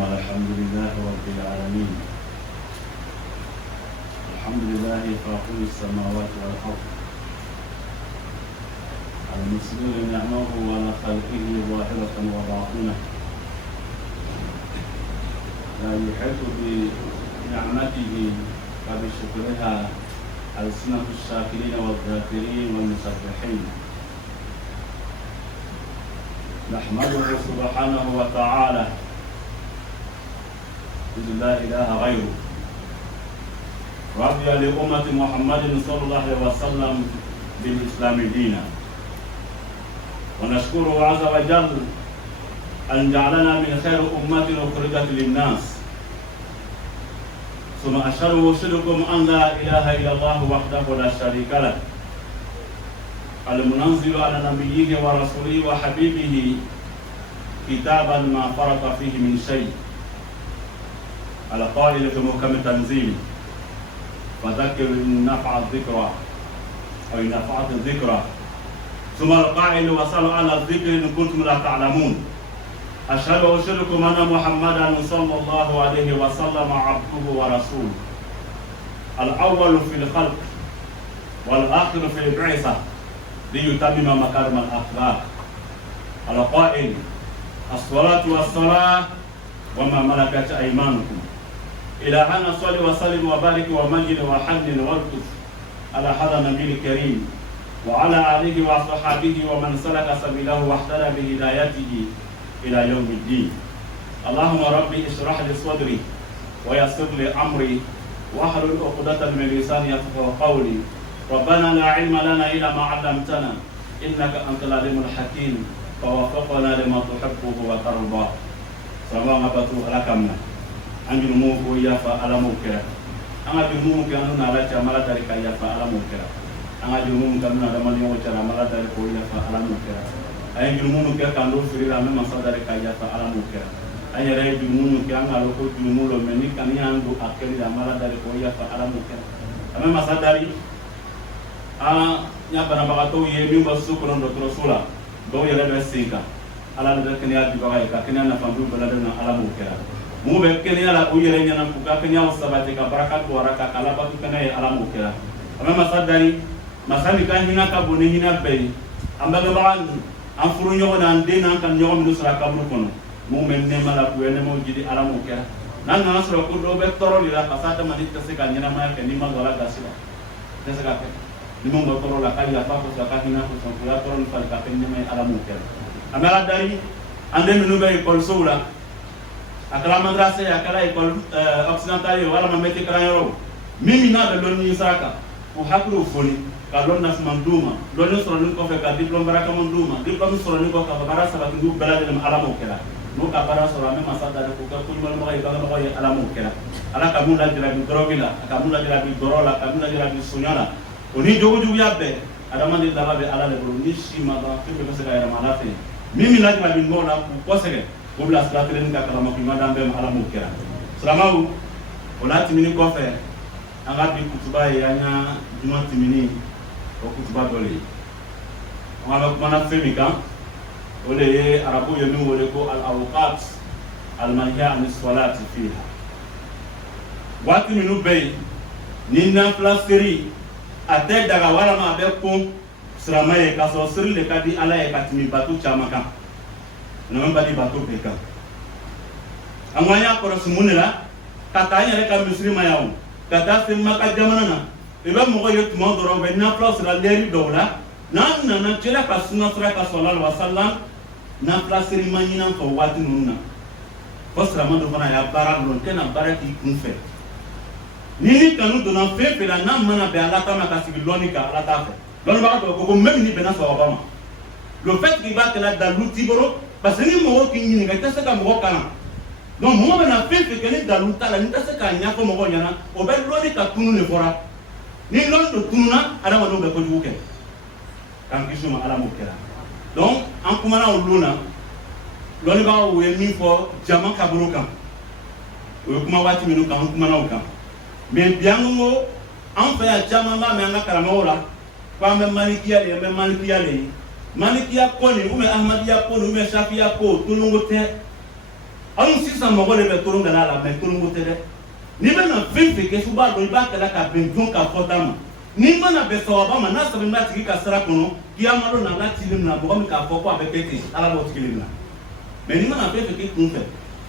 ثم الحمد لله رب العالمين. الحمد لله فاطر السماوات والأرض المسبغ نعمه على خلقه ظاهرة وباطنة، لا يحيط بنعمته فبشكرها ألسنة الشاكرين والذاكرين والمسبحين. نحمده سبحانه وتعالى إذ لا إله غيره، رضي لأمة محمد صلى الله عليه وسلم بالإسلام دينا، ونشكره عز وجل أن جعلنا من خير أمة أخرجت للناس. ثم أشهد وأشهدكم أن لا إله إلا الله وحده لا شريك له، المنزل على نبيه ورسوله وحبيبه كتابا ما فرط فيه من شيء، القائل في محكم تنزيله فذكر إن نفع الذكرى أو إن نفعت الذكرى، ثم القائل وصلوا على الذكر إن كنتم لا تعلمون. أشهد وأشهدكم أن محمدا صلى الله عليه وسلم عبده ورسوله، الأول في الخلق والآخر في البعثة ليتمم مكارم الأخلاق، القائل الصلاة والصلاة وما ملكت أيمانكم، إلى أن صل وسلم وبارك ومجد وحنن والطف على هذا النبي الكريم وعلى آله وصحبه ومن سلك سبيله واهتدى بهدايته إلى يوم الدين. اللهم ربي اشرح لي صدري ويسر لي أمري واحلل عقدة من لساني يفقهوا قولي. ربنا لا علم لنا إلا ما علمتنا إنك أنت العليم الحكيم، فوفقنا لما تحبه وترضى. سلام عليكم لكمنا anjul mo ko yafa ala mo kera anga bi mo kan na ala cha mala dari ka yafa ala mo kera anga ju mo kan na da mali mo cha mala dari ko yafa ala mo kera ay ju mo ke kan do firi la me ma sa dari ka yafa ala mo kera ay re ju mo ke anga lo ko ju mo lo me ni kan ya ndo akeli da mala dari ko yafa ala mo kera ame ma sa dari nya bana ba to ye mi ba su ko ndo tro sula do ye le sinka ala da kan ya ju ba ka kan na fandu bala da na ala mo kera mu be kenya la uyere nyana ku ka kenya wasabati ka baraka to waraka kala batu kana ya alamu kira ama masadari masali kan hina ka boni hina be ambaga ba an furu nyogo na ande nan kan nyogo mi sura kabru kono mu men ne mala ku ene mo jidi alamu kira nan na sura ku do be toro li la kasata manit ka se ka nyana ma ka ni ma wala gasila tese ka ni mo toro la ka ya pa ko sa ka hina ko so ku ya toro ni fal ka kenya mai alamu kira amala dari ande minu be ko soula akala madrasa ya kala école occidentale wala ma metti kala yoro mimi na be lonni saka ko hakru foni ka lonna manduma lonni soro ni ko fe ka diplôme baraka manduma diplôme soro ni ko ka barasa ba ndu balade dem alamo kala no ka bara soro me masada ko ka ko mo ay ba mo ay alamo kala ala ka mun la dira bi drogila ka mun la dira bi dorola ka mun la dira bi sunyala oni jogo jogo yabbe adama de daba be ala le bro ni shima ba ke be se ka yara mala fe mimi la dira bi ngona ko sege Bubla stratelen ka kala makima dambe ala mo kera salamaw wala timini ko fe anga bi kutuba yanya juma timini o kutuba dole wala mana femika ole arabu yemi wole ko al awqat al manhiya an salat fiha wati minu bay ninna plasteri ate daga wala ma be ko sramaye ka so sirle kadi ala e katimi batu chamaka na mbadi bato peka amanya ko sumunela katanya reka muslima yawo kata semma ka jamana na eba mo ko yot mo doro be na place la leri dola na jela ka sunna sura ka sallallahu alaihi wasallam na place ri manina ko wati nunna fosra mando bana ya bara lon tena baraki kun fe nini kanu do na fe pe la na mana be ala kama ka sibilonika ala ta fe lon ba ko même ni bena so obama le fait qu'il va te la dans l'outil boro parce que ni mo ki ni nga tase ka mo kana non mo bana fe ke ni dalu tala ni tase ka nya ko mo nyana o be lo ni ka tunu ne fora ni lon do tununa ada wado be ko juke kan kisuma ala mo kera donc en kuma na luna lo ni ba wo mi fo jama ka buru kan o kuma wati minu kan kuma na o kan mais biango en fait a jama ma me nga kala mo ora kwa me malikiya le malikiya ko ni ume ahmadiya ko ni ume shafiya ko tunungo te anw sisan mɔgɔ de bɛ tolon gala la mais tolonko tɛ dɛ n'i bɛna fɛn fɛn kɛ su b'a dɔn i b'a kɛla ka bɛn don ka fɔta ma n'i mana bɛn sababa ma n'a sɔrɔ n'a tigi ka sira kɔnɔ kiyama don na n'a tigi mina mɔgɔ min k'a fɔ ko a bɛ kɛ ten ala b'o tigi mina mais n'i mana fɛn fɛn kɛ kun fɛ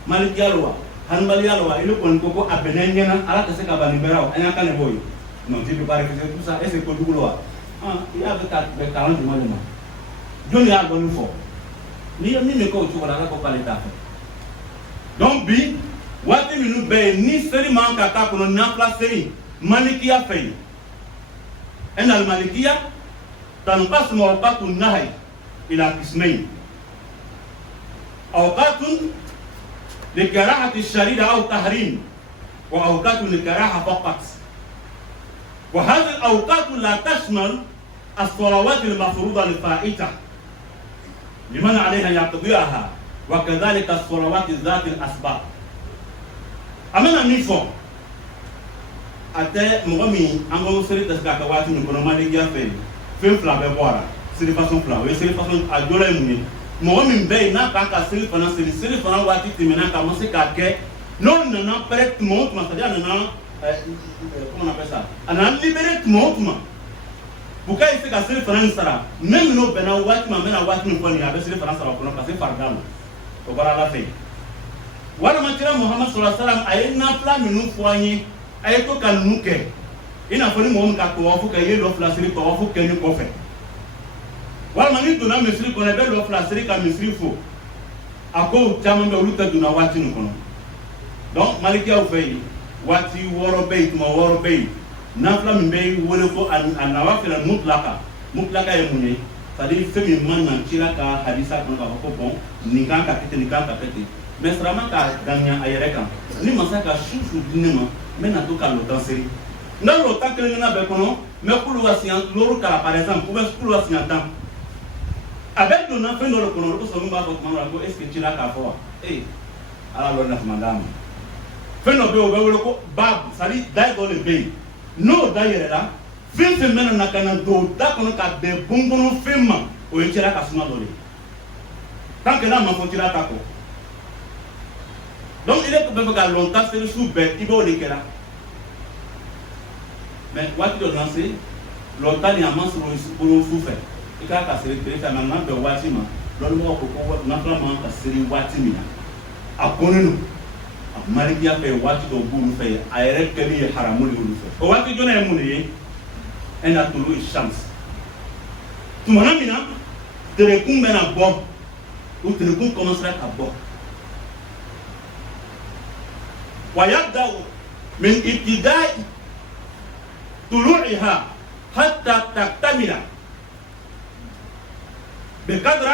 malikiya lo wa hanbaliya lo wa i kɔni ko ko a bɛnɛ ɲɛna ala tɛ se ka ban nin bɛɛ la an y'a kan de b'o ye non tu peux pas refuser tout ça est-ce que kojugu lo wa i y'a bɛ ka bɛn kalan jumɛn de ma jɔn de y'a dɔɔni fɔ n'i ye min bɛ kɛ o cogo la ala ko k'ale t'a fɛ donc bi waati minnu bɛɛ ye ni seli man ka k'a kɔnɔ nafila seli malikiya fɛ yen ɛna malikiya tanqasimu awqatu nahyi ila qismayn awqatun likarahati الشريعة أو تحريم وأوقات للكراهة فقط وهذه الأوقات لا تشمل الصلوات المفروضة الفائتة لمن عليها يقضيها وكذلك الصلوات ذات الأسباب أمنا نيفو أتى مغمي أنغو سري تسكاك واتي نكون مالكيا فين فلا ببورا سري فاسون فلا وسري فاسون أجولا يمني مغمي بي ناكا سري فنا واتي تمنا كمسي كاكي non nana peut-être mon c'est-à-dire nana comment on appelle ça ana libéré mon pour qu'il fait que c'est France sara même no bena wati ma mena wati ni koni abe c'est France sara kono parce que fardam to bara la fe wala matira Muhammad sallallahu alaihi wasallam ay na plan minu foanye ay to kan nuke ina foni mo ka to wafu ka yelo flasiri to wafu ke ni ko fe wala mani dona misri kono be lo flasiri ka misri fo ako jamu be uluta duna wati ni kono donc malikiya fay wati woro bay tuma woro bay nafla min bay wole ko an nawafil mutlaka e munye c'est-à-dire femi manna cira ka hadisa ko ko bon ni kan ka kete mais vraiment ka ganya ayere kan ni masaka shufu dinema mena to ka lo danseri na lo takele na be kono me kulu wasian loro kala par exemple pour kulu wasian tam avec le na fendo lo kono ko so mba ko ko est-ce que cira ka fo ala lo na madame feno be o be wolo ko bab sali dai do le be no da yere la fin fin mena na kana do da kono ka be bongono femma o yira ka suma do le tant que là ma faut tira ta ko donc il est que be ka longtemps c'est sous be ibo le kera mais what do lancer longtemps ni amance pour sous fait e ka ka sere tere ta na na be wati ma lo mo ko ko na fla ma ka sere wati mi na akonenu malikiya fɛ waati dɔw b'olu fɛ a yɛrɛ kɛli ye haramu de y'olu fɛ o waati jɔn ye mun de ye ɛna tulu shams tumana min na terekun bɛna bɔ o terekun commencera ka bɔ wa yabda'u min ibtida'i tulu'iha hatta taktamila بقدر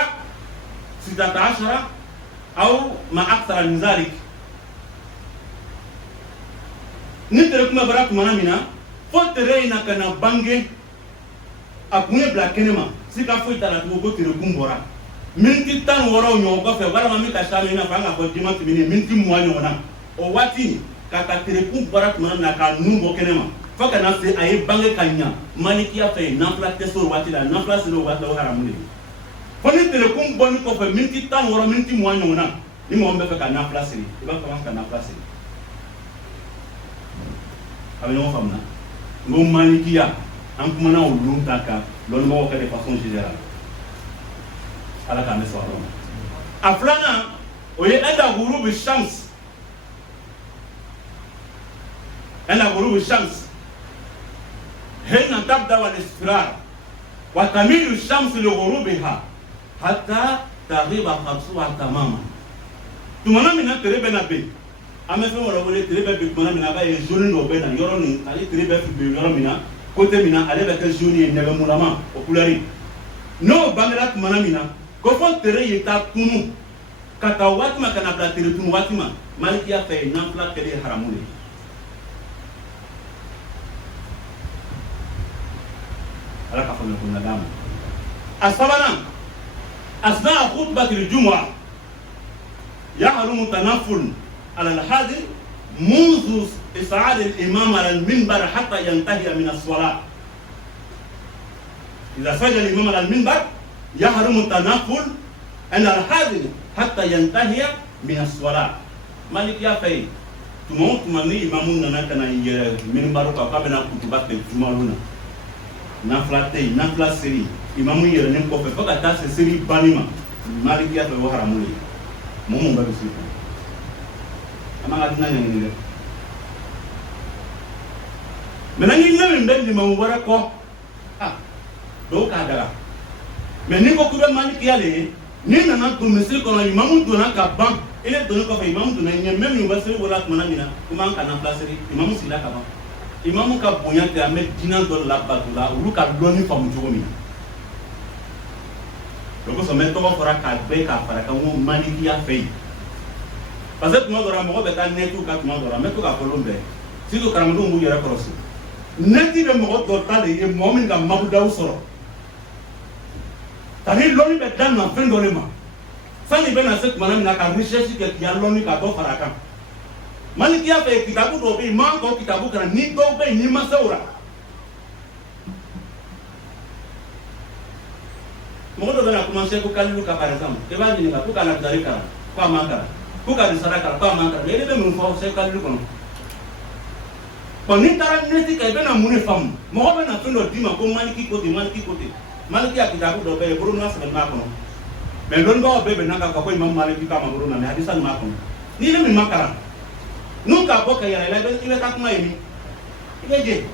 16 أو ما أكثر من ذلك نترك ما برات منامنا فترينا كنا بانجي أكوني بلا كنما سيكا فويتا لتوقو تركم برا minti tan woro nyo ko fe wala mami ka shami na fanga ko dimanche mini minti mwanyo wana o wati ka ka tereku barat man na ka numbo kenema foka na se ay bange kanya maliki ya fe na pla teso wati la na pla se lo wati haramu ni foni tereku boni ko fe minti tan woro minti mwanyo wana ni mo mbe fe ka na pla se ba commence ka na pla se avec nos femmes là nos malikia en kumana o lunta ka lo mo ko de façon générale ala ka meso aroma aflana oye enda ghurub ash-shams هنا تبدا الاصفرار وتميل الشمس لغروبها حتى تغيب قبضها تماما ثم نمنا تريبنا بي اما في ولا بولي تريبا بي كنا منا باي جوني نو بينا يوروني علي تريبا في بي يورمنا كوتي منا علي بك جوني نغا مولما اوكولاري نو بانغلا كنا منا كوفون تري يتا تونو كاتا واتما كنا بلا تري تونو واتما مالكيا في نامفلا كدي حرامولي على كفن كنا دام السبعة أثناء خطبة الجمعة يحرم التنفل على الحاضر منذ إصعاد الإمام على المنبر حتى ينتهي من الصلاة. إذا سجد الإمام على المنبر يحرم التنفل على الحاضر حتى ينتهي mina swala malikiya fay tuma ni imamu nana kana yere minbaru ka bena kutuba te jumaluna nafla seri imamu yere ne ko fe faka ta se seri banima malikiya fe wa haramuli momu ba bisu amanga dina ngani le menangi namin ben imamu wara ko do ka dara mais ni ko kube malikiya le ni nana to misri kono imamu dona ka ban ile dona ko fe imamu dona nyem même ni basiri wala kuma mina kuma kan na plasiri imamu sila ka ban imamu ka bonya te ame dina do la batula ulu ka loni famu jogo mina donc so meto ko fara ka be ka fara ka mo malikiya fe parce que tuma dora mo be ta netu ka tuma dora meto ka kolombe sito karamudu mu yera korosi neti be mo do ta le ye mo min ga mabuda usoro tani loni be dan na fen do le ma sani be na set manam na ka recherche ke ya loni ka do fara kan malikiya fe kitabu do be man ko kitabu kana ni do be ni masaura mo do na commencer ko kalu ka par exemple e ba ni ka ko kala dari ka ko amanga ko ka risara ka ko amanga le be mun fo se kalu kono ko ni tara neti ka be na mune fam mo be na tundo dima ko maliki ko malikiya kitabu do be buru na sa ma kono mais don ba be na ka ko imam maliki ka ma buru na me hadisan ma kono ni le mi makara nunca boka ya la be ka kuma yimi ibeje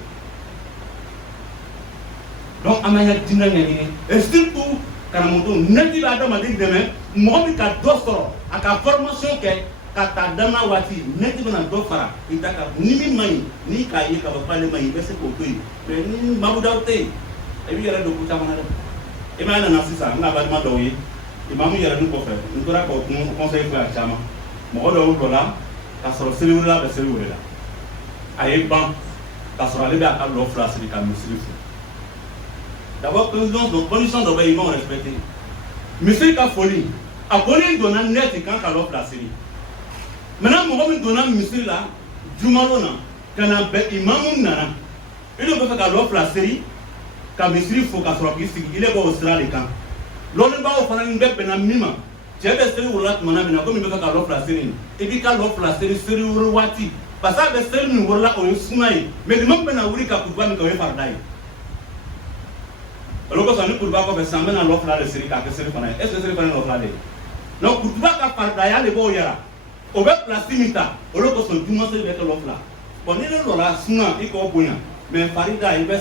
donc amaya dina ngani et surtout kana moto neti ba do ma di deme mo mi ka do soro aka formation ke ka ta dama wati neti na do fara itaka ni mi mai ni ka yi ka ba pale mai be se ko to yi mais ni mabuda te e bi yara do ku ta mana do e ma na sisa nga ba ma do yi imamu yara du ko fe ndora ko conseil ko chama mo do do la ka soro seri wala be seri wala aye ban ka soro ale be aka lo flas ni ka misri fu d'abord condition do be imam respecté misri ka folie a folie dona net kan ka lo flas ni maintenant mo ko dona misri la jumalo na kana be imam nana ile be ka lo flas ni ka misri fu ka soro ki sigi ile go australie kan lo ne ba o fana ngbe na mima jebe seri wala mana mina ko mi be ka lo flasiri e bi ka lo flasiri seri wuri wati pasa be seri ni wala o sunai me di mambe na wuri ka kutwa mi ka we fardai loko sani kutwa ko be sambe na lo flasiri seri ka ke seri fana est ce seri fana lo flasiri no kutwa ka fardai ale bo yara o be plasimita loko so duma seri be ka lo fla bon ni lo la suna e ko bonya me farida e be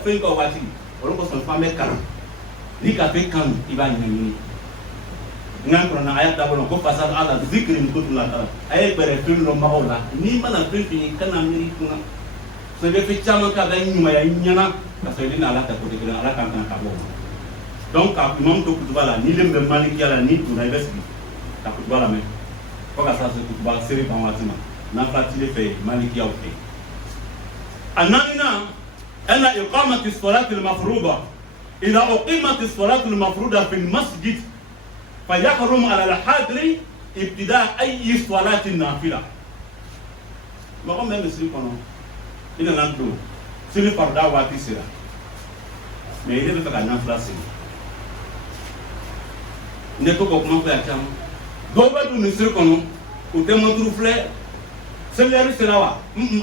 fe ko wati loko so fame kan ni ka fe kan iba ni ngan ko na ayat da ko fasal ala zikri min kutula ta ay bere fil lo maola ni mana fil fi kana miri kuna so be fi chama ka ga nyuma ya nyana ka so dina ala ta ko de ala kan ka bo donc ka imam to kutubala ni lembe maliki ala ni tuna besi ka kutubala me ko ka sa so kutubala seri ba watima na fatile fe maliki ya fe ananina ana iqamati as-salati al-mafruḍa idha uqimat as-salatu al-mafruḍa fi al-masjid فيحرم على الحاضر ابتداء اي صلاه نافله ما قام بمسري كونو ina nanto sili farda wati sira mais ile beka na place ne ko ko kuma fa cham do ba du misri kono o te mo trufle seleri sira wa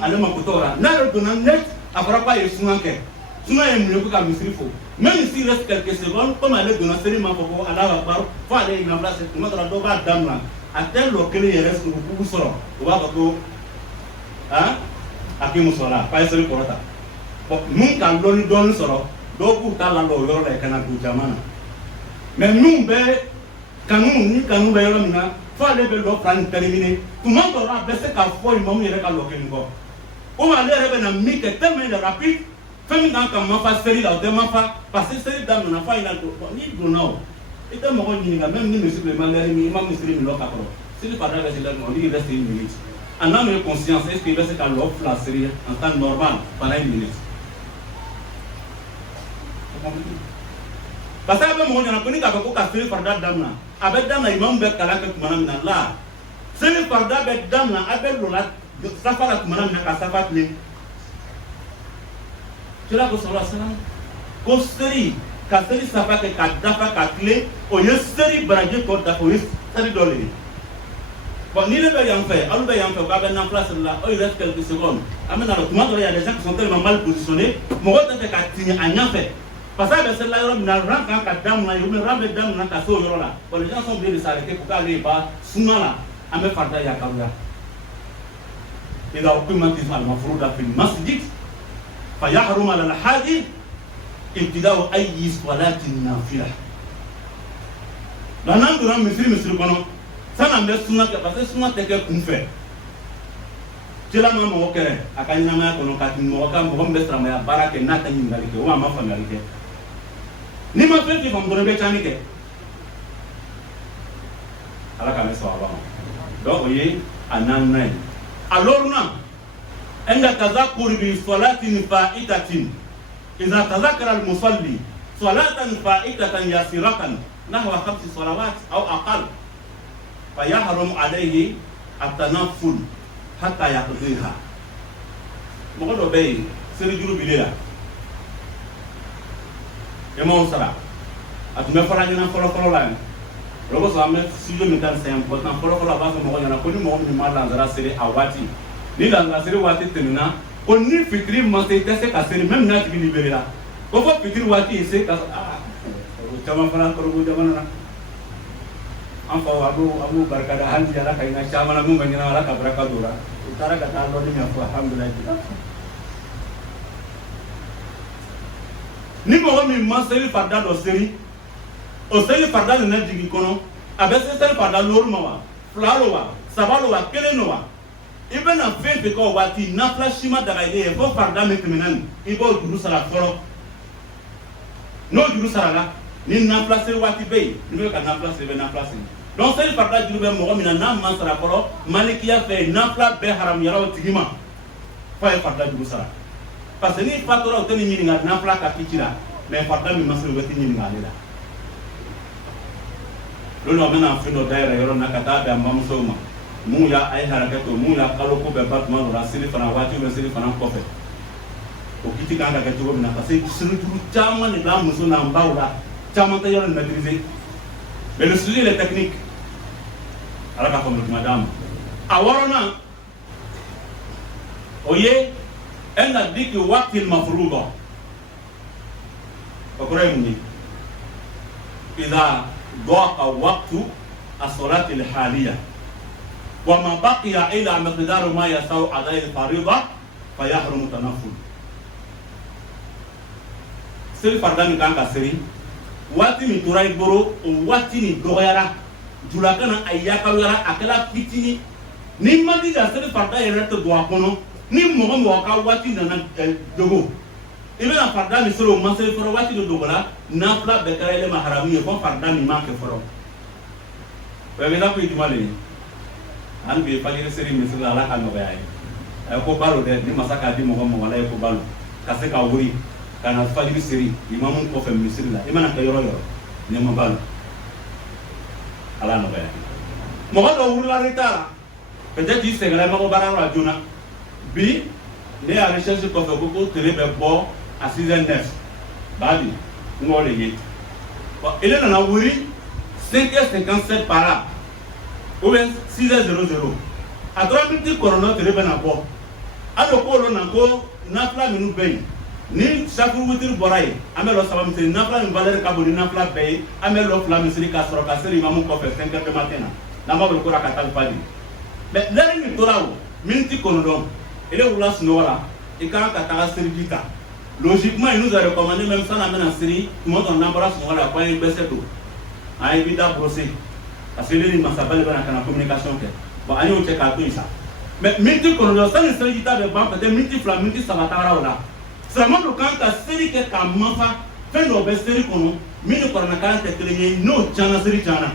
ale ma ko tora na do na net afara pa yesunanke suna yemu ko ka misri fo même si reste quelques secondes comme aller donner série ma poko ala akbar faut aller en place tout monde do ba damna atel lo kele reste ko bu soro o ba ko hein akimu sora pa série porota mun kan don don soro do ku tala lo yoro le kana ku jamana mais nous be kanu be yoro mina faut aller be lo plan terminer tout monde aura baissé ka foi imam yere ka lo kele ko o aller rebe na mi que tellement rapide fami dan ka mafa seri la o de mafa parce que seri dan na fa ina ko ni do now ite mo ko ni même ni monsieur le malari ni imam muslim lo ka ko si par là c'est là on dit reste une minute en âme conscience est-ce que c'est quand l'offre la série en temps normal pendant une minute parce que abe mo nyana ko ni ka ko ka seri par da damna abe damna imam be kala ka kuma na la seri par da be damna abe lo la safa la kuma na ka safa tle cela ko sala salam ko seri ka seri safa ke ka dafa ka clé o ye seri braje ko da ko seri dole Bon, ni le bayan fait, on va en faire en place là, il reste quelques secondes. Maintenant, il y a des gens qui sont tellement mal positionnés, mon rôle est qu'à tenir à rien fait. Parce que c'est là, il y a un rang quand dame là, il y a un rang de dame là, qui sont là. Bon, les gens sont obligés de s'arrêter pour aller bas, souvent là, à me faire d'ailleurs comme là. Il y a aucun manquement à المفروض في المسجد فيحرم على الحاج ابتداء أي صلاة نافلة. Dans un grand monsieur kono, ça n'a pas sunna parce que sunna te que kun fait. Jela ma mo kere, akanya ma kono katin mo ka mo be sra ma barake na tan ngali ke o ma fa ngali ke. Ni ma fe ti fam do be chani ke. Ala ka me so aba. Donc oye anan nai. Alors na enda tadhakkur bi salatin fa'itatin. Idza tadhakkara al-musalli salatan fa'itatan yasiratan نحو 5 صلوات أو أقل فيحرم عليه التنفل حتى يقضيها. مقولوا بي سيرجلو بليلا. يمون سرا. أتومي فرانينا فلو لان. لو سامي سيجو ميتان سيام بطن فلو باس مقولنا كوني مقول مال لانزرا سيري أواتي. ni لانزرا سيري واتي تنينا. كوني فكري ما سيتسي كسيري مم ناتي بليبريلا. كوفو فكري واتي يسي كس Caman fana korbo jamana an fa abu barka da hanji ala kai na chamana mun banyana ala ka baraka dora utara ka ta lodi mi fa alhamdulillah ni mo mi maseli farda do seri o seri farda na jigi kono abese seri farda loru ma wa flalo wa sabalo wa keleno wa ibe na fe ko wati na flashima daga ide fo farda me temenan ibo duru sala foro no duru sala la ni na place wati bay ni ka na place be na place donc c'est farda juru be mo mina na man sara foro malikiya fe na place be haram yaraw tigima fa farda juru sara parce que ni fatora o tani ni na place ka kitira mais farda mi masul be tini ngale la lolo mena findo daira yoro na kata be ambam soma mu ya ay harakato mu ya kalo ko be batman ra sili fana wati be sili fana ko fe o kiti kan ka juro mina parce que sunu juru chama ni da muso na mbawla chama ta yoro maîtriser mais le sujet les techniques ala ka comme madame awarona oye en a dit que waqt al mafruḍa فكرهني إذا ضاق وقت الصلاة الحالية وما بقي إلى مقدار ما يساوي أداء الفريضة فيحرم التنفل. سير فردان كان كسري واتي من تراي برو واتي من دوغيرا جولاكنا أياكا ويرا أكلا فيتيني نيما دي سير فردان يرتو دواكونو نيم مغم وكا واتي نانا دوغو ibe na farda mi soro masel foro wati do dogola na fla be karele ma harami ko farda mi ma ke foro be na ko idumale an be fali seri mi sala la kan be ay ko balo de ni masaka di mo mo wala ko balo kase ka wuri kana fali seri imam ko fe mi sirla imana ka yoro yoro ni ma balo ala no be mo ko do wuri la retara peut-être il se gala ma ko bararo ajuna bi ne a recherche ko fe ko tele be bo à 6h09 babi ngole yi bon il est dans wuri 5h57 par là ou bien 6h00 à 3 minutes corona tele be na bo ado ko lo na ko na fla minu be ni chaque wutir boray amelo sabam te na fla min valeur ka boni na fla be amelo fla min siri ka soro ka siri mamu ko fe 5h du matin na ma ko ra ka tal fadi mais là ni torawo minute kono il est là sino wala et quand ka ta siri dita logiquement, il nous a recommandé même ça dans la série, tout le monde en embrasse, on va pas baisser tout. À éviter de brosser. Parce que les gens s'appellent dans la communication. Bon, allez, on check à tout ça. Mais, minti qu'on a ça, les séries qui t'avaient pas, peut-être minti flam, minti ça va t'arranger là. Seulement, quand ta série qui est comme mafa, fait nos belles séries qu'on a, minti qu'on a quand t'es créé, non, tchana série tchana.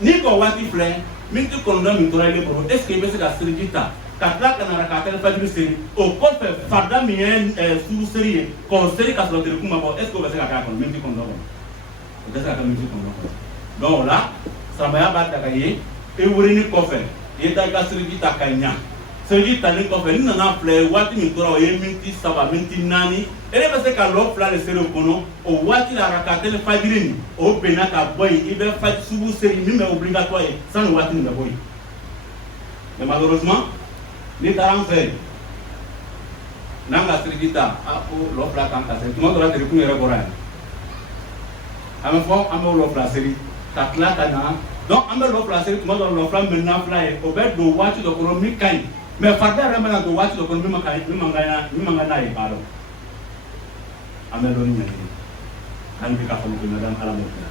Ni qu'on va t'y fleur, minti qu'on a mis pour aller pour est-ce qu'il y a la série qui t'a katla kana rakatele fajiri seri o kofe farda mien suru seri ko seri ka solo kuma ko est-ce que va se ka ka kon minti kon do o desa ka minti kon do donc là ça m'a ba ta kaye e wuri ni kofe e ta ka seri ki ta kanya Sergi tani kɔfɛ ni nana filɛ waati min tora o ye miniti 3 miniti 4 ele bɛ se ka lɔ fila de seri o kɔnɔ o waati la rakatel fajiri nin o benna ka bɔ yen i bɛ faji sugu seri min bɛ obligatoire ye sani waati nin bɛ bɔ yen mais malheureusement ni taara an fɛ n'an ka siriji ta ko lɔ fila kan ka seri tuma dɔ la terikun yɛrɛ bɔra yan an bɛ fɔ an bɛ lɔ fila seri ka tila ka na donc an bɛ lɔ fila seri tuma dɔ la lɔ fila min na fila ye o bɛ don waati dɔ kɔnɔ min ka ɲi mais farida yɛrɛ mana don waati dɔ kɔnɔ min man kan n'a ye baara an bɛ dɔɔni ɲɛɲini hali bi ka fɔ ko madame ala m'o kɛ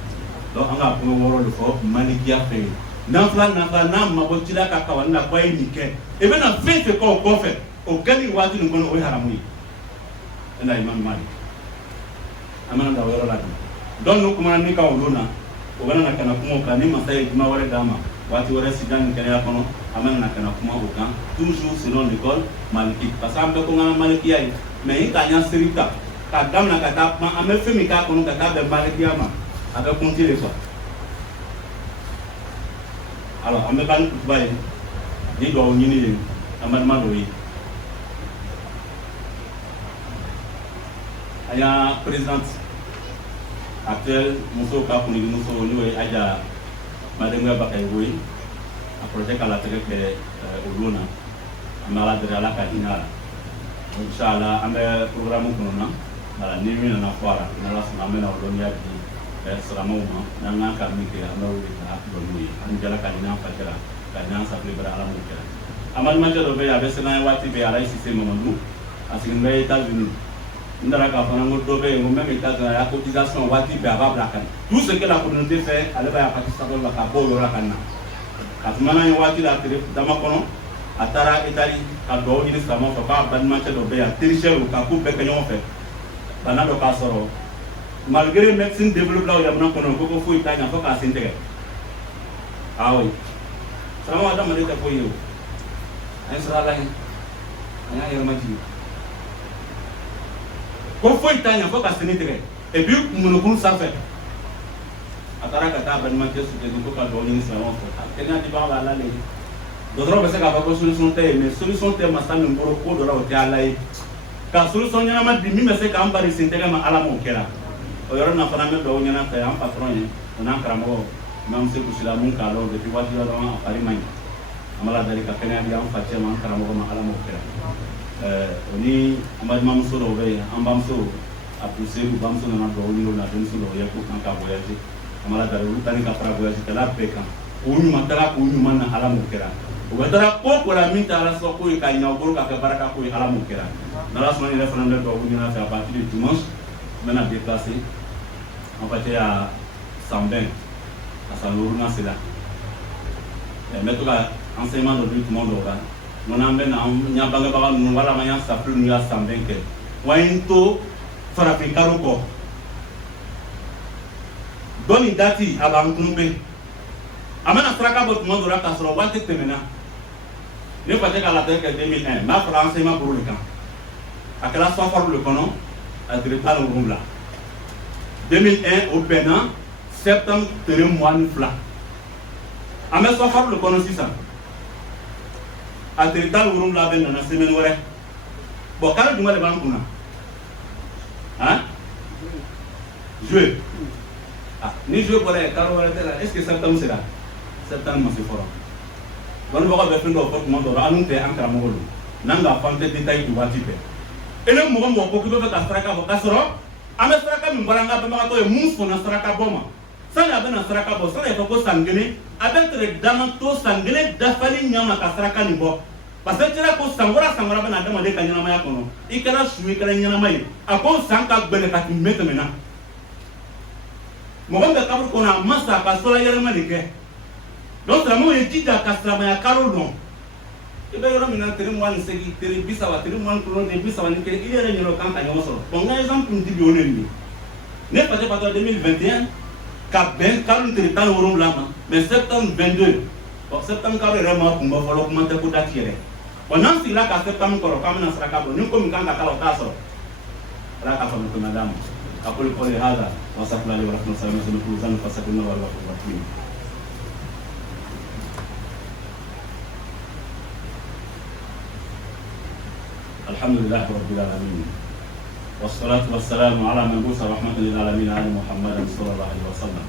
donc an ka kuma wɔɔrɔ de fɔ malikiya fɛ yen n'an fila n'a mabɔ ci la ka kawani na k'a ye nin kɛ i bɛna fɛn fɛn kɛ o kɔfɛ o kɛli waati nin kɔnɔ o ye haramu ye e na imam malik an bɛna da o yɔrɔ la bi donc n'u kumana ni ka olu na o bɛna na ka na kuma o kan ni masa ye juma wɛrɛ d'a ma waati wɛrɛ sida ni kɛnɛya kɔnɔ an bɛna na ka na kuma o kan toujours selon l'école maliki parce que an bɛɛ ko n ka malikiya ye mais i k'a ɲa seri ta ka damina ka taa kuma an bɛ fɛn min k'a kɔnɔ ka taa bɛn malikiya ma a bɛ compter de quoi alors an bɛ ka ni kutuba ye ni duwawu ɲini ye an balima dɔw ye an y'a présidente actuelle muso ka kunigi muso n'o ye Aja Madengoya Bakayigo ye a projet ka latigɛ kɛ olu na an bɛ ala deli ala ka hinɛ a la inchallah an bɛ programme kɔnɔ na ni min nana fɔ a la n'ala sɔnna an bɛna o dɔnniya di silamɛw ma n'an kan ka min kɛ an bɛ wuli ka dɔn n'o ye an jala ka ɲin'an fa kɛra ka ɲin'an safili bɛra ala m'o kɛra an balimakɛ dɔ bɛ yen a bɛ sɛbɛn waati bɛɛ Alayi Sise Mamadu a sigilen bɛ États-Unis n taara k'a fɔ n ko dɔ bɛ yen ko même États-Unis a y'a cotisation waati bɛɛ a b'a bila ka na tout ce que la communauté fait ale b'a y'a participé la ka bɔ o yɔrɔ la ka na a tuma na ye waati la tile dama kɔnɔ a taara Itali ka duwawu ɲini silamɛw fɛ k'a balimakɛ dɔ bɛ yan tertiaire ka k'u bɛɛ kɛ ɲɔgɔn fɛ bana dɔ k'a sɔrɔ malgré médecine développée la jamana kɔnɔ ko foyi t'a ɲɛ fo k'a sen tigɛ awɔ silamɛw adamaden tɛ foyi ye o an ye sira ala ye an y'a yɛrɛma jigin ko foyi t'a ɲɛ fo ka sen tigɛ et puis munukunu sanfɛ a taara ka taa balimakɛ soutenir ko ka duwawu ɲini silamɛw fɛ kɛnɛya dibaga bɛ ala le ye dɔgɔtɔrɔ bɛ se k'a fɔ ko solution tɛ ye mais solution tɛ masa min bolo ko dɔ la o tɛ ala ye ka solution ɲɛnama di min bɛ se k'an bari sen tɛgɛ ma ala m'o kɛra o yɔrɔ na fana an bɛ duwawu ɲini an fɛ an patron ye o n'an karamɔgɔ imam Seku Sila mun k'a dɔn depuis waati la dɔrɔn a fari man ɲi an b'ala deli ka kɛnɛya di an facɛ ma an karamɔgɔ ma ala m'o kɛra o ni an balimamuso dɔw bɛ yen an bamuso a poussé u bamuso nana duwawu ɲini o la denmuso dɔw ye k'u kan ka voyager an b'ala deli olu tani ka fara voyage kɛla bɛɛ kan o ɲuman taga k'o ɲuman na ala m'o kɛra o bɛ taara ko ko la min tɛ ala sɔrɔ ko ye k'a ɲina o bolo k'a kɛ baraka ko ye ala m'o kɛra n'ala sɔnna yɛrɛ fana bɛ duwawu ɲini a fɛ à partir de dimanche n bɛna déplacer en fait à san 20 a san 5 sera n bɛ to ka enseignement dɔ di tuma dɔw la n ko n'an bɛ na n y'a bangebaga ninnu walama n y'a safili ninnu y'a san 20 kɛ wa n to farafin kalo kɔ dɔnni dati a b'an kun bɛ a bɛna saraka bɔ tuma dɔ la k'a sɔrɔ waati tɛmɛna ne fa tɛ ka latigɛ kɛ 2001 n b'a fɔra enseignement bolo de kan a kɛra sɔfɔri de kɔnɔ a tile 17 2001 o bɛnna septembre tile 22 an bɛ sɔfɔri de kɔnɔ sisan a tile 17 bɛ nana semaine wɛrɛ bon kalo jumɛn de b'an kunna han juillet ni juillet bɔra yen kalo wɛrɛ tɛ la est ce que septembre sera septembre ma se fɔlɔ dɔnnibagaw bɛ fɛn dɔw fɔ tuma dɔ la an n'u tɛ an karamɔgɔ don n'an k'a fɔ an tɛ détail di waati bɛɛ e ne mɔgɔ mɔgɔ ko k'i bɛ fɛ ka saraka bɔ k'a sɔrɔ an bɛ saraka min bɔra an ka bɛnbagatɔ ye mun sɔnna saraka bɔ ma sani a bɛna saraka bɔ sani a fɔ ko san kelen a bɛ tigɛ dama to san kelen dafali ɲama ka saraka nin bɔ parce que tira ko san wɛrɛ bɛna adamaden ka ɲɛnamaya kɔnɔ i kɛra su i kɛra ɲɛnama ye a ko san ka gbɛlɛ ka tɛmɛ tɛmɛna mɔgɔ min bɛ kaburu kɔnɔ a ma sa a ka sɔrɔ yɛlɛma de kɛ donc silamɛw ye jija ka silamɛya kalo dɔn i bɛ yɔrɔ min na teri 28 teri 30 teri 29 teri 31 i yɛrɛ ɲɛna kan ka ɲɔgɔn sɔrɔ bon n ka exemple di bi o ne nin ne fati patɔ 2021 ka bɛn kalo teri 17 ma mais septembre 22 bon septembre kalo yɛrɛ ma kunbɛ fɔlɔ kuma tɛ ko dati yɛrɛ bon n'an sigila ka septembre kɔrɔ k'an bɛna saraka bɔ ni ko min kan ka kala o t'a sɔrɔ ala k'a faamu tɛmɛ d'a ma أقول قولي هذا وأستغفر الله لي ولكم السلام عليكم ورحمة الله وبركاته. Alhamdulillah Rabbil Alamin. Wassalatu wassalamu ala man busa rahmatan lil alamin ala Muhammadin sallallahu alayhi wa sallam.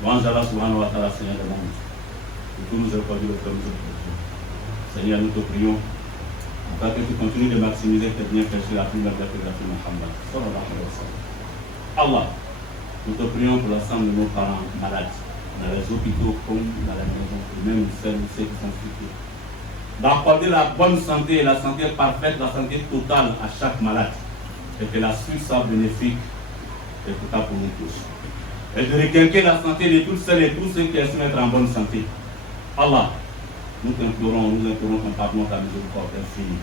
Louange Allah subhanahu wa ta'ala, Seigneur de monde. Que tout nous accordes le comme nous prions. Seigneur, nous te prions afin que tu continues de maximiser tes bienfaits sur la plus belle de Muhammad sallallahu alayhi wa sallam. Allah, nous te prions pour l'ensemble de nos parents malades, dans les hôpitaux comme dans la maison, et même ceux qui sont situés. D'accorder la bonne santé et la santé parfaite, la santé totale à chaque malade. Et que la suite soit bénéfique et totale pour nous tous. Et de requinquer la santé de toutes celles et tous ceux qui essaient d'être en bonne santé. Allah, nous t'implorons ton pardon, ta miséricorde infinie,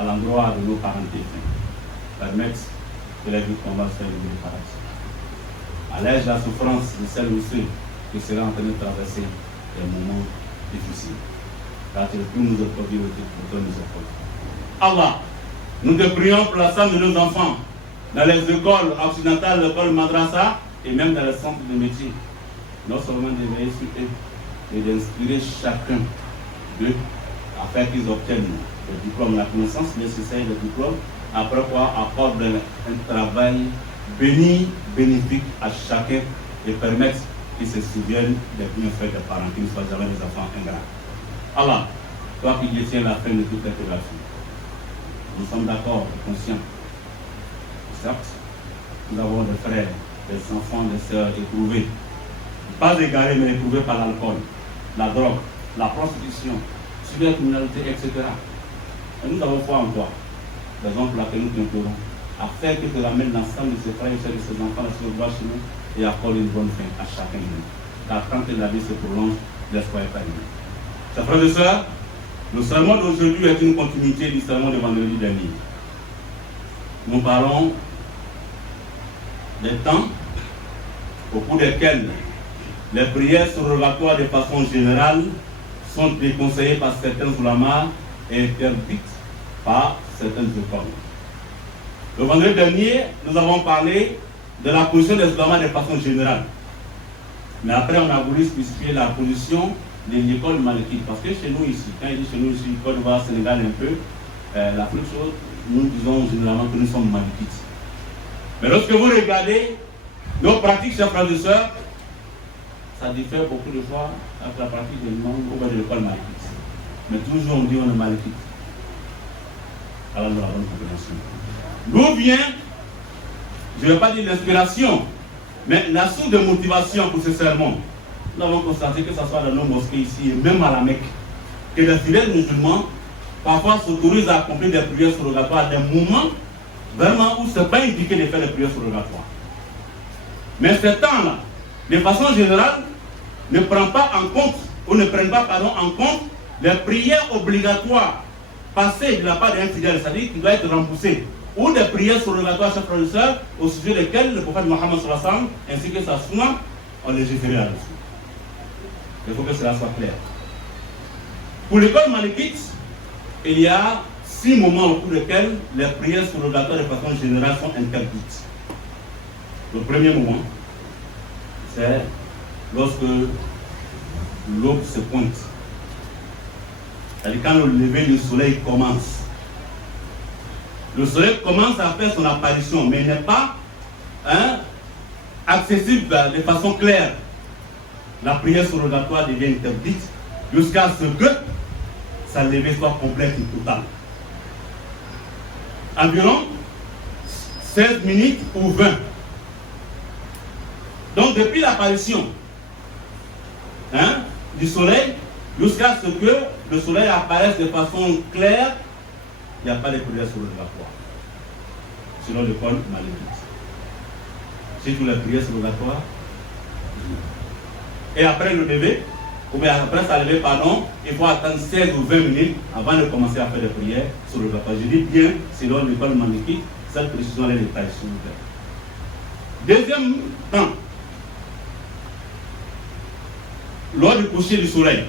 à l'endroit de nos parents défunts. Permettre que les vies qu'on va se faire le paradis. Allège la souffrance de celles ou ceux qui seraient en train de traverser des moments difficiles. Car tu es plus nous accorder pour toi nous accorder. Allah, nous te prions pour la santé de nos enfants, dans les écoles occidentales, l'école madrasa, et même dans les centres de métier. Non seulement d'éveiller sur eux, mais d'inspirer chacun d'eux afin qu'ils obtiennent le diplôme, la connaissance nécessaire, le diplôme, après quoi apporte un travail béni, bénéfique à chacun et permettre qu'ils se souviennent des bienfaits des parents, qu'ils ne soient jamais des enfants ingrats. Allah, toi qui détiens la fin de toute intégration, nous sommes d'accord et conscients. Certes, nous avons des frères, des enfants, des sœurs éprouvés, pas égarés, mais éprouvés par l'alcool, la drogue, la prostitution, subir la criminalité, etc. Et nous avons foi en toi, raison pour laquelle nous t'implorons, afin que tu ramènes l'ensemble de ces frères et sœurs de ces enfants sur le droit chemin et accorde une bonne fin à chacun de nous. Car quand la vie se prolonge, l'espoir est arrivé. Chers frères et sœurs, le sermon d'aujourd'hui est une continuité du sermon de vendredi dernier. Nous parlons des temps au cours desquels les prières surrogatoires de façon générale sont déconseillées par certains ulamas et interdites par certaines écoles. Le vendredi dernier, nous avons parlé de la position des ulamas de façon générale. Mais après, on a voulu spécifier la position de l'école malikite. Parce que chez nous ici, quand il dit chez nous ici, Côte d'Ivoire, Sénégal un peu, la plus chose, nous disons généralement que nous sommes malikites. Mais lorsque vous regardez nos pratiques, chers frères et sœurs, ça diffère beaucoup de fois avec la pratique des membres de l'école malikite. Mais toujours on dit on est malikite. Alors nous avons une compréhension. D'où vient, je ne vais pas dire l'inspiration, mais la source de motivation pour ce sermon. Nous avons constaté que ce soit dans nos mosquées ici et même à la Mecque, que les fidèles musulmans parfois s'autorisent à accomplir des prières surrogatoires à des moments vraiment où ce n'est pas indiqué de faire des prières surrogatoires. Mais ce temps-là, de façon générale, ne prend pas en compte, ou ne prennent pas en compte les prières obligatoires passées de la part d'un fidèle, c'est-à-dire qui doit être remboursé, ou des prières surrogatoires, chers frères et sœurs, au sujet desquelles le prophète Mohammed sallallahu alayhi wa sallam ainsi que sa sunna ont légiféré là-dessus. Il faut que cela soit clair. Pour l'école malikite, il y a 6 moments au cours desquels les prières surrogatoires de façon générale sont interdites. Le premier moment, c'est lorsque l'aube se pointe. C'est-à-dire quand le lever du soleil commence. Le soleil commence à faire son apparition, mais il n'est pas accessible de façon claire. La prière surrogatoire devient interdite jusqu'à ce que sa levée soit complète et totale. Environ 16 minutes ou 20. Donc depuis l'apparition du soleil jusqu'à ce que le soleil apparaisse de façon claire, il n'y a pas de prière surrogatoire. Selon l'école malikite. C'est toutes les prières surrogatoires. Et après le lever, ou bien après sa levée, il faut attendre 16 ou 20 minutes avant de commencer à faire des prières surrogatoires. Je dis bien, selon l'école malikite, cette précision est détaillée sur le terrain. Deuxième temps, lors du coucher du soleil,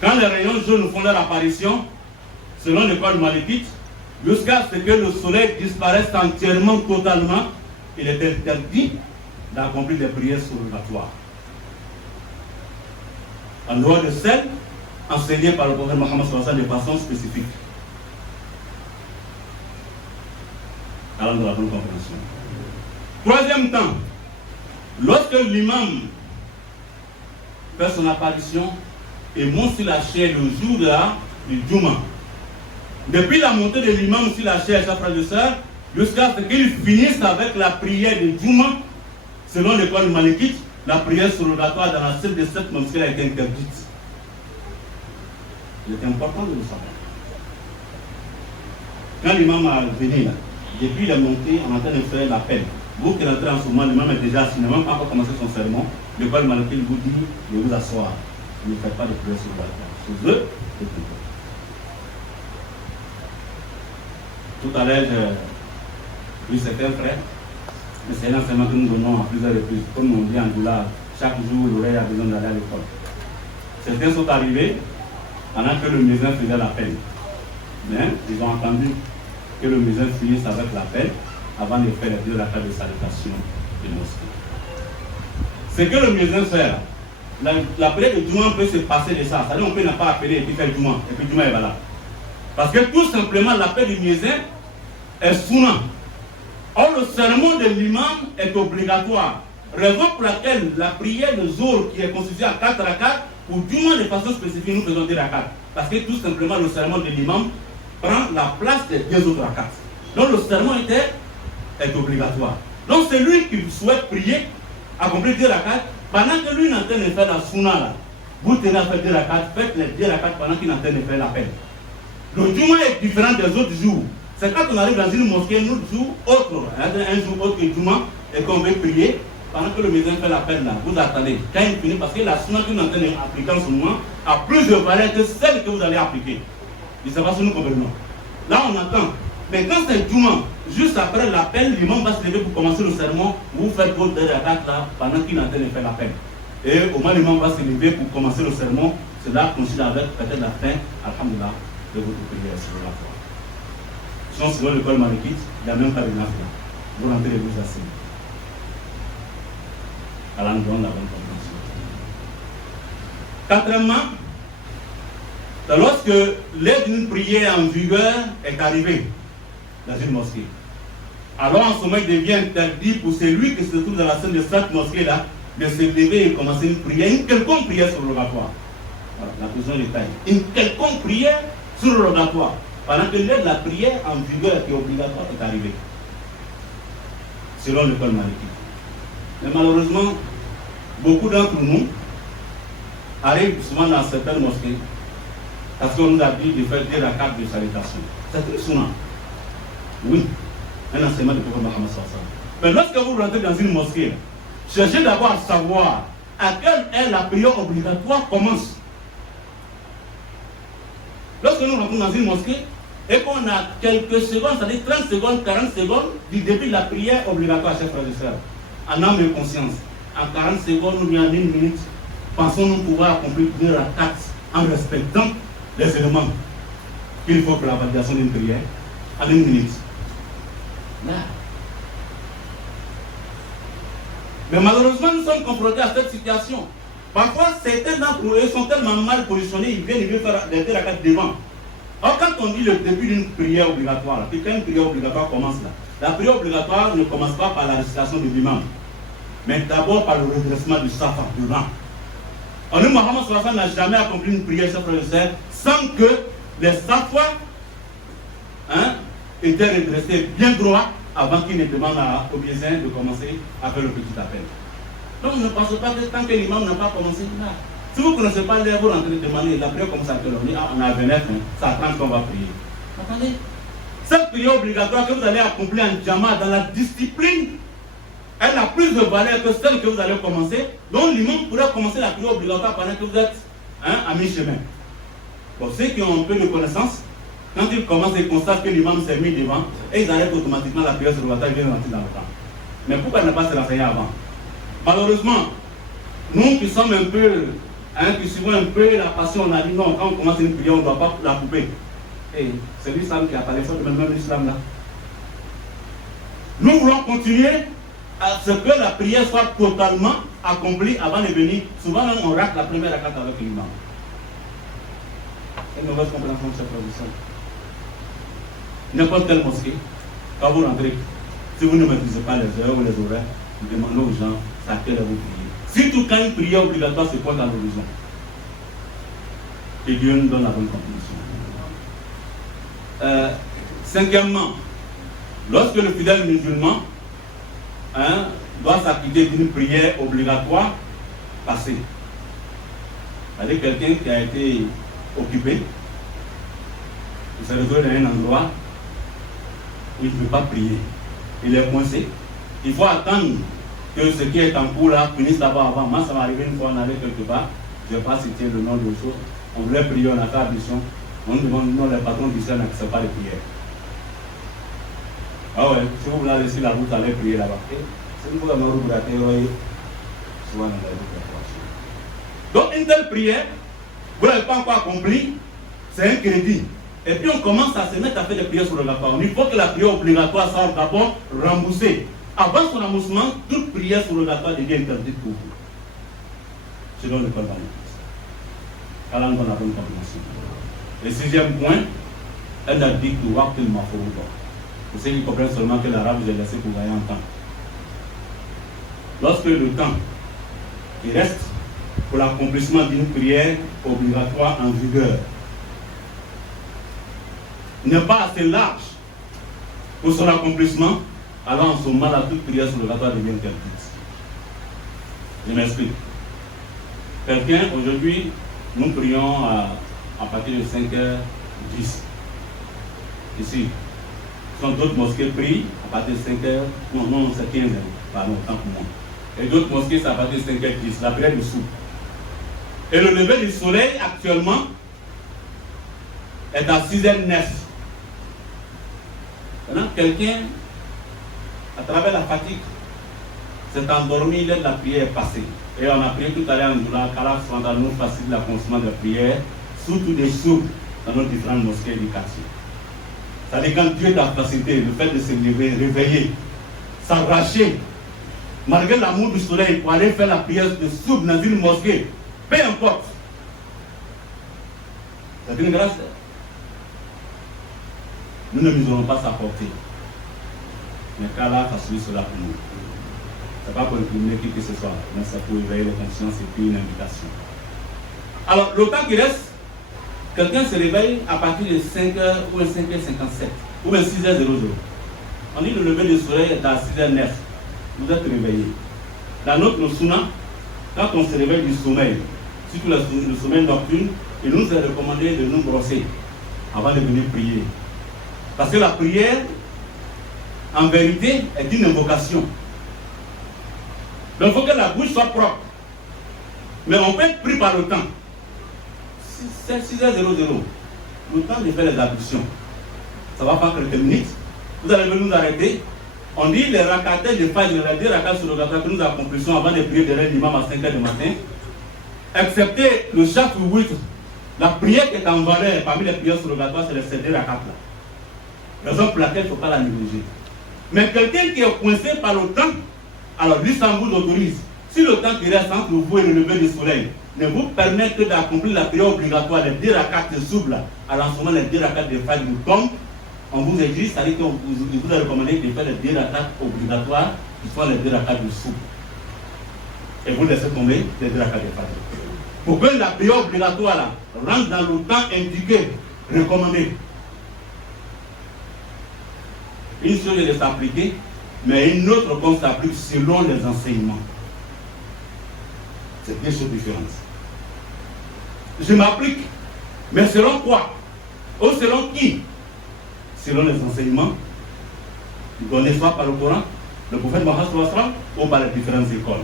quand les rayons jaunes font leur apparition, selon l'école malikite, jusqu'à ce que le soleil disparaisse entièrement, totalement, il est interdit d'accomplir des prières surrogatoires. En dehors de celles enseignées par le prophète Mohammed sallallahu alayhi wa sallam de façon spécifique. allant dans la bonne compréhension. Troisième temps, lorsque l'imam fait son apparition et monte sur la chair le jour du Juma, depuis la montée de l'imam sur la chair, chers frères et sœurs, jusqu'à ce qu'il finisse avec la prière de Juma, selon l'école malékite, la prière surrogatoire dans la salle de cette mosquée a été interdite. Il est important de le savoir. Quand l'imam a venu là, depuis il est monté, on est en train de faire l'appel. Vous qui rentrez en ce moment, l'imam est déjà assis, n'a même pas encore commencé son sermon. L'école malékite vous dit de vous asseoir. Ne faites pas de prière surrogatoire. Sous eux, c'est tout. Tout à l'heure, j'ai vu certains frères, mais c'est un enseignement que nous donnons à plusieurs reprises. Comme on dit en Doula, chaque jour, l'oreille a besoin d'aller à l'école. Certains sont arrivés pendant que le muezzin faisait l'appel. Mais ils ont entendu que le muezzin finisse avec l'appel avant de faire les 2 rakats de salutation de mosquée. C'est que le muezzin fait là. La prière de Juma peut se passer de ça. C'est-à-dire qu'on peut ne pas appeler et puis faire Juma. Et puis Juma est là. Parce que tout simplement, l'appel du muezzin est sunna. Or, le sermon de l'imam est obligatoire. Raison pour laquelle la prière de Zohr, qui est constituée à 4 rakats, pour Juma de façon spécifique, nous faisons des rakats. Parce que tout simplement, le sermon de l'imam prend la place des 2 autres rakats. Donc, le sermon est obligatoire. Donc, c'est lui qui souhaite prier, accomplir 2 rakats, pendant que lui est en train de faire la sunna là. Vous tenez à faire 2 rakats, faites les 2 rakats pendant qu'il est en train de faire l'appel. Le Juma est différent des autres jours. C'est quand on arrive dans une mosquée, nous jour autre, un jour autre que Juma, et qu'on veut prier, pendant que le muezzin fait l'appel là, vous attendez. Quand il finit, parce que la sunna que nous sommes en train d'appliquer en ce moment a plus de valeur que celle que vous allez appliquer. Je ne sais pas si nous comprenons. Là, on attend. Mais quand c'est Juma, juste après l'appel, l'imam va se lever pour commencer le sermon, vous faites votre 2 rakats là, pendant qu'il est en train de faire l'appel. Et au moins, l'imam va se lever pour commencer le sermon. Cela coïncide avec peut-être la fin, alhamdulillah, de votre prière sur la foi. Sinon, selon l'école malékite, il n'y a même pas de nafla. Vous rentrez et vous asseyez. À l'endroit de la bonne compréhension. Quatrièmement, c'est lorsque l'aide d'une prière en vigueur est arrivée dans une mosquée. Alors en ce moment, il devient interdit pour celui qui se trouve dans la scène de cette mosquée-là de se lever et commencer une prière, une quelconque prière surrogatoire. Voilà, la question est détaillée. Une quelconque prière surrogatoire. Pendant que l'aide de la prière en vigueur qui est obligatoire est arrivée. Selon l'école malékite. Mais malheureusement, beaucoup d'entre nous arrivent souvent dans certaines mosquées parce qu'on nous a dit de faire 2 rakats de salutation. C'est très souvent. Oui, un enseignement du prophète Mohammed sallallahu alayhi wa sallam. Mais lorsque vous rentrez dans une mosquée, cherchez d'abord à savoir à quelle heure la prière obligatoire commence. Lorsque nous rentrons dans une mosquée et qu'on a quelques secondes, c'est-à-dire 30 secondes, 40 secondes du début de la prière obligatoire, chers frères et sœurs, en âme et conscience, en 40 secondes ou bien en 1 minute, pensons-nous pouvoir accomplir 2 rakats en respectant les éléments qu'il faut pour la validation d'une prière en 1 minute. Là. Mais malheureusement, nous sommes confrontés à cette situation. Parfois, certains d'entre eux sont tellement mal positionnés, ils viennent faire des 2 rakats devant. Or, quand on dit le début d'une prière obligatoire, quand une prière obligatoire commence là, la prière obligatoire ne commence pas par la récitation de l'imam, mais d'abord par le redressement du safa, du rang. En nous, Mohammed sallallahu alayhi wa sallam n'a jamais accompli une prière, chers frères et sœurs, sans que les safas étaient redressés bien droit avant qu'il ne demande au muezzin de commencer à faire le petit appel. Donc ne pensez pas que tant que l'imam n'a pas commencé là. Si vous ne connaissez pas l'heure, vous rentrez de demander la prière commence à quelle heure? On a 29, c'est à 30 qu'on va prier. Attendez. Cette prière obligatoire que vous allez accomplir en jama dans la discipline, elle a plus de valeur que celle que vous allez commencer. Donc l'imam pourrait commencer la prière obligatoire pendant que vous êtes à mi-chemin. Pour ceux qui ont un peu de connaissance, quand ils commencent, ils constatent que l'imam s'est mis devant et ils arrêtent automatiquement la prière obligatoire et viennent rentrer dans le temps. Mais pourquoi ne pas se renseigner avant? Malheureusement, nous qui sommes un peu, qui suivons un peu la passion, on a dit non, quand on commence une prière, on ne doit pas la couper. Et c'est l'islam qui a parlé, il faut même l'islam là. Nous voulons continuer à ce que la prière soit totalement accomplie avant de venir. Souvent, même, on rate la première rakata avec l'imam. C'est une mauvaise compréhension de cette tradition. N'importe quelle mosquée, Quand vous rentrez, si vous ne maîtrisez pas les heures ou les horaires, vous demandez aux gens à quelle heure vous priez. Surtout quand une prière obligatoire se pointe à l'horizon. Et Dieu nous donne la bonne compréhension. Cinquièmement, lorsque le fidèle musulman doit s'acquitter d'une prière obligatoire passée, c'est-à-dire quelqu'un qui a été occupé, il se retrouve dans un endroit où il ne peut pas prier, il est coincé. Il faut attendre que ce qui est en cours là finisse d'abord avant. Moi, ça m'est arrivé une fois, on allait quelque part, je ne vais pas citer le nom de choses, on voulait prier, on a fait admission, on nous demande, non, les patrons du ciel n'acceptent pas les prières. Ah ouais, si vous voulez laisser la route, allez prier là-bas. C'est une fois dans la route, souvent dans la route. Donc une telle prière, vous ne l'avez pas encore accomplie, c'est un crédit. Et puis on commence à se mettre à faire des prières surrogatoires. Il faut que la prière obligatoire soit d'abord remboursée. Avant son remboursement, toute prière surrogatoire devient interdite pour vous. Selon le code d'Allah. Allah nous donne la bonne compréhension. Le sixième point, elle a dit que Waqtil Mafrouda. Pour ceux qui comprennent seulement que l'arabe, j'ai laissé pour gagner en temps. Lorsque le temps qui reste pour l'accomplissement d'une prière obligatoire en vigueur n'est pas assez large pour son accomplissement, alors en ce moment-là, toute prière surrogatoire devient interdite. Je m'explique. Quelqu'un, aujourd'hui, nous prions à partir de 5h10. Ici. Ce sont d'autres mosquées prient à partir de 5h, non, c'est 15h, pardon, tant pour moi. Et d'autres mosquées, c'est à partir de 5h10, la prière du sou. Et le lever du soleil, actuellement, est à 6h09. Maintenant, quelqu'un, à travers la fatigue, s'est endormi, l'aide de la prière est passée. Et on a prié tout à l'heure en disant qu'Allah nous facilite l'accomplissement de la prière, surtout des sourds dans nos différentes mosquées du quartier. C'est-à-dire quand Dieu t'a facilité, le fait de se lever, réveiller, s'arracher, malgré l'amour du soleil, pour aller faire la prière de sourds dans une mosquée, peu importe. C'est une grâce. Nous ne mesurons pas sa portée. Mais qu'Allah facilite cela pour nous. Ce n'est pas pour incriminer qui que ce soit, mais c'est pour éveiller les consciences et puis une invitation. Alors, le temps qui reste, quelqu'un se réveille à partir de 5h ou 5h57 ou 6h00. On dit que le lever du soleil est à 6h09. Vous êtes réveillé. Dans notre sunna, quand on se réveille du sommeil, surtout le sommeil nocturne, il nous est recommandé de nous brosser avant de venir prier. Parce que la prière, en vérité, est une invocation. Donc il faut que la bouche soit propre. Mais on peut être pris par le temps. C'est 6h00. Le temps de faire les ablutions. Ça va faire quelques minutes. Vous allez nous arrêter. On dit les rakatins de Fajr, les 2 rakats surrogatoires que nous accomplissons avant de prier derrière l'imam à 5h du matin, excepté le chaf ou witr, la prière qui est en valeur parmi les prières surrogatoires, c'est les 2 rakats là. Raison pour laquelle il ne faut pas la négliger. Mais quelqu'un qui est coincé par le temps, alors l'islam vous autorise. Si le temps qui reste entre vous et le lever du soleil ne vous permet que d'accomplir la prière obligatoire, les 2 rakats de soub là, alors en ce moment les 2 rakats de Fajr vous tombent, on vous exige, c'est-à-dire qu'on vous a recommandé de faire les 2 rakats obligatoires, qui sont les 2 rakats de soub. Et vous laissez tomber les 2 rakats de Fajr. Pour que la prière obligatoire là, rentre dans le temps indiqué, recommandé. Une chose est de s'appliquer, mais une autre qu'on s'applique selon les enseignements. C'est deux choses différentes. Je m'applique, mais selon quoi? Ou selon qui? Selon les enseignements donnés soit par le Coran, le prophète Mohammed ou par les différentes écoles.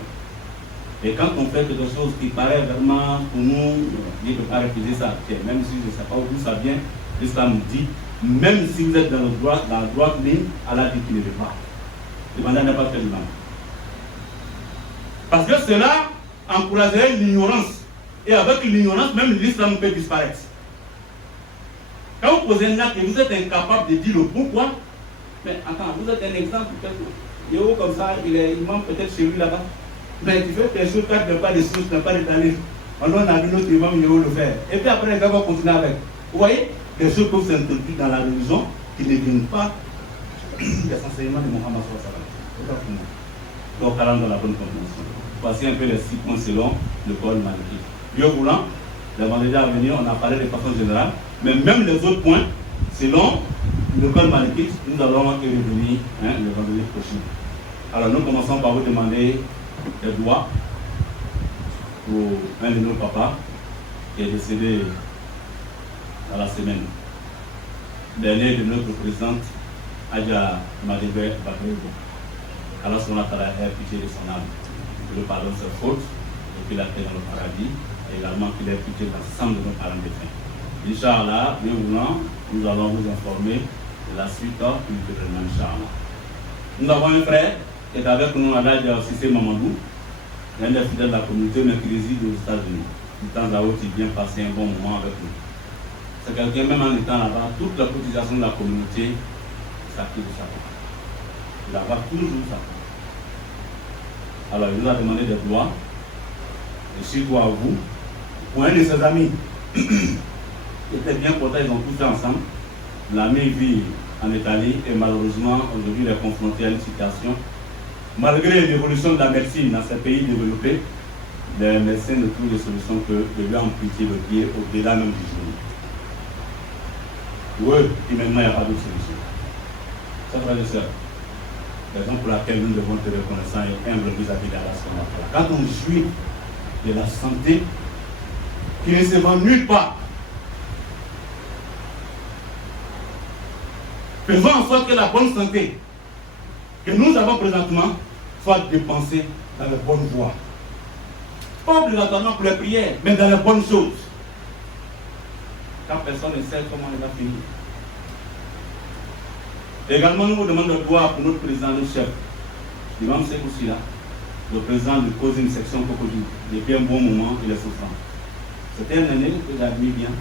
Et quand on fait quelque chose qui paraît vraiment pour nous, il ne peut pas refuser ça. Même si je ne sais pas d'où ça vient, l'islam nous dit, même si vous êtes dans la droite ligne, Allah dit qu'il ne veut pas. Demandez à n'importe quel imam. Parce que cela encouragerait l'ignorance. Et avec l'ignorance, même l'islam peut disparaître. Quand vous posez un acte et vous êtes incapable de dire le pourquoi, mais attends, vous êtes un exemple, Yého comme ça, il est imam peut-être chez lui là-bas. Mais tu fais tes choses, tu n'as pas de sources, tu n'as pas d'étalé. On a vu notre imam Yého le faire. Et puis après, les gars vont continuer avec. Vous voyez, des choses peuvent s'introduire dans la religion qui ne viennent pas des enseignements de Mohammed sallallahu. Donc, allant dans la bonne compréhension. Voici un peu les 6 points selon le code maliki. Dieu voulant, les vendredis à venir, on a parlé de façon générale, mais même les autres points, selon le code maliki, nous allons y revenir le vendredi prochain. Alors, nous commençons par vous demander des doigts pour un de nos papas qui est décédé dans la semaine. Dernier de notre présidente, Adja Madibé Babrego. Alors, son attara ait pitié de son âme, que le pardon ses fautes, et qu'il la paix dans le paradis, et également qu'il ait pitié de l'ensemble de nos parents défunts. Inch'Allah, Dieu voulant, nous allons vous informer de la suite culturellement, Inch'Allah. Nous avons un frère qui est avec nous à l'âge de Sissé Mamadou, l'un des fidèles de la communauté, mais qui réside aux États-Unis. Du temps à autre, il vient passer un bon moment avec nous. C'est quelqu'un, même en étant là-bas, toute la cotisation de la communauté s'active de sa part. Il va toujours sa part. Alors, il nous a demandé des doigts, et surtout à vous, pour un de ses amis, qui était bien porté, ils ont tout fait ensemble. L'ami vit en Italie et malheureusement, aujourd'hui, il est confronté à une situation. Malgré l'évolution de la médecine dans ces pays développés, les médecins ne trouvent des solutions que de lui amputer le pied au-delà même du genou. Pour eux, maintenant, il n'y a pas d'autre solution. Ça, frère et sœurs, raison pour laquelle nous devons être reconnaissants et humbles vis-à-vis de Allah. Quand on jouit de la santé qui ne se vend nulle part, faisons en sorte que la bonne santé que nous avons présentement soit dépensée dans les bonnes voies. Pas obligatoirement pour les prières, mais dans les bonnes choses. Car personne ne sait comment elle va finir. Également, nous vous demandons de gloire pour notre président, le chef, l'imam Sekou Sila, le président de cause une section Cocody, depuis un bon moment, il est souffrant. C'était un aîné que j'admire bien,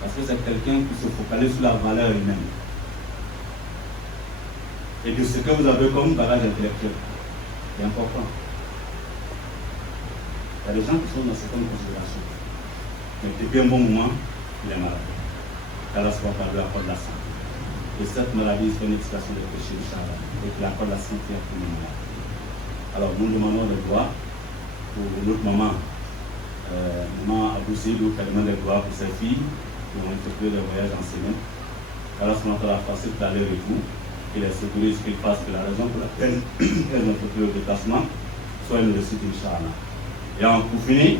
parce que c'est quelqu'un qui se focalise sur la valeur humaine et de ce que vous avez comme bagage intellectuel. C'est important. Il y a des gens qui sont dans certaines considérations, mais depuis un bon moment, il est malade. Qu'Allah soit par lui accorde la santé. Et cette maladie, c'est une expression de péché, Inch'Allah, et qu'il accorde la santé à tous les malades. Alors, nous demandons des doigts pour notre maman, maman Abou Seydou, qui demande des doigts pour ses filles, qui vont effectuer des voyages en semaine. Qu'Allah soit la facile d'aller-retour, qu'il les sécurise, qu'il fasse que la raison pour laquelle elles ont effectué le déplacement soit une réussite, Inch'Allah. Et pour finir,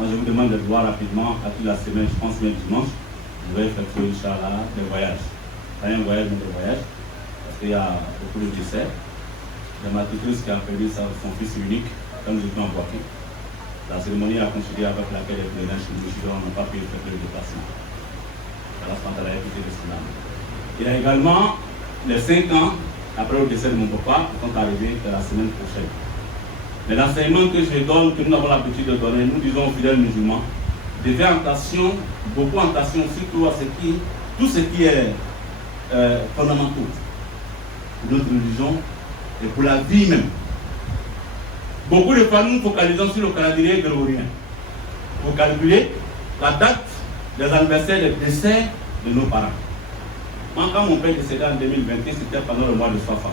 moi je vous demande de voir rapidement, à toute la semaine, je pense même dimanche, je vais effectuer, Inch'Allah, des voyages. Pas un voyage, mais des voyages, parce qu'il y a beaucoup de décès. Il y a ma tutrice qui a perdu son fils unique, comme je dis en Boaké. La cérémonie a coïncidé avec laquelle les pèlerins chez nous n'ont pas pu effectuer le déplacement. Alors, c'est la équité de son âme. Il y a également les 5 ans après le décès de mon papa, qui sont arrivés la semaine prochaine. Mais l'enseignement que je donne, que nous avons l'habitude de donner, nous disons aux fidèles musulmans, de faire attention, beaucoup attention, surtout à tout ce qui est fondamental pour notre religion et pour la vie même. Beaucoup de fois, nous focalisons sur le calendrier grégorien pour calculer la date des anniversaires des décès de nos parents. Moi, quand mon père décédé en 2021, c'était pendant le mois de Safar.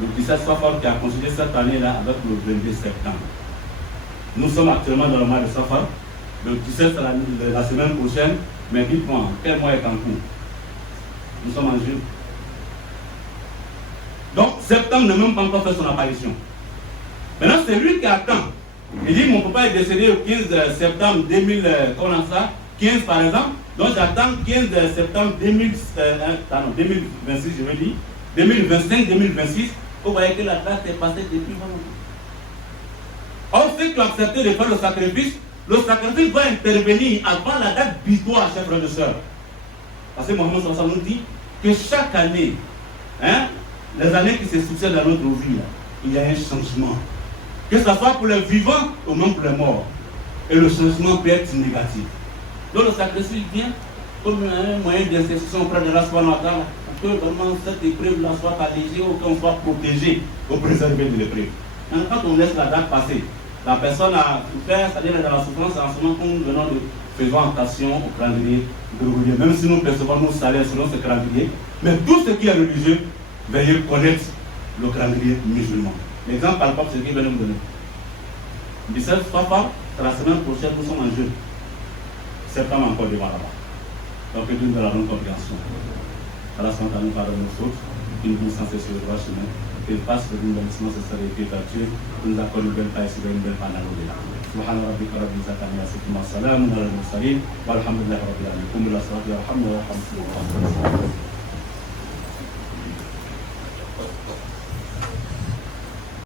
Le 17 Safar qui a considéré cette année-là avec le 22 septembre. Nous sommes actuellement dans le mois de Safar. Le 17 c'est la semaine prochaine, mais dites-moi, quel mois est en cours? Nous sommes en juin. Donc, septembre n'a même pas encore fait son apparition. Maintenant, c'est lui qui attend. Il dit, mon papa est décédé le 15 septembre 2015 par exemple. Donc, j'attends 15 septembre 2026, je veux dire, 2025, 2026. Vous voyez que la date est passée depuis longtemps. Or, ceux qui ont accepté de faire le sacrifice va intervenir avant la date butoir, chers frères et sœurs. Parce que Mohammed sallallahu alayhi wa sallam nous dit que chaque année, les années qui se succèdent dans notre vie, il y a un changement. Que ce soit pour les vivants ou même pour les morts. Et le changement peut être négatif. Donc le sacrifice vient comme un moyen d'intercession auprès de la subhanahu wa ta'ala. Que vraiment cette épreuve soit allégée ou qu'on soit protégé ou préservé de l'épreuve. Quand on laisse la date passer, la personne a souffert, c'est-à-dire dans la souffrance, en ce moment, comme nous venons de faisons attention au calendrier grégorien, même si nous percevons nos salaires selon ce calendrier, mais tout ce qui est religieux, veuillez connaître le calendrier musulman. L'exemple par rapport à ce qu'il vient de nous donner. 17 Safar, c'est la semaine prochaine, nous sommes en jeu. Septembre encore devant là-bas. Donc, Dieu nous donne la bonne compréhension. Allah SWT nous pardonne nos fautes, qu'il nous sans cesse sur le droit chemin, qu'il fasse de nous l'établissement de sa réputation, qu'il nous accorde une belle paix et une belle paix dans nos vies. سبحان ربك رب العزة عما يصفون وسلام على المرسلين والحمد لله رب العالمين. قم إلى الصلاة يرحمنا ويرحمكم الله.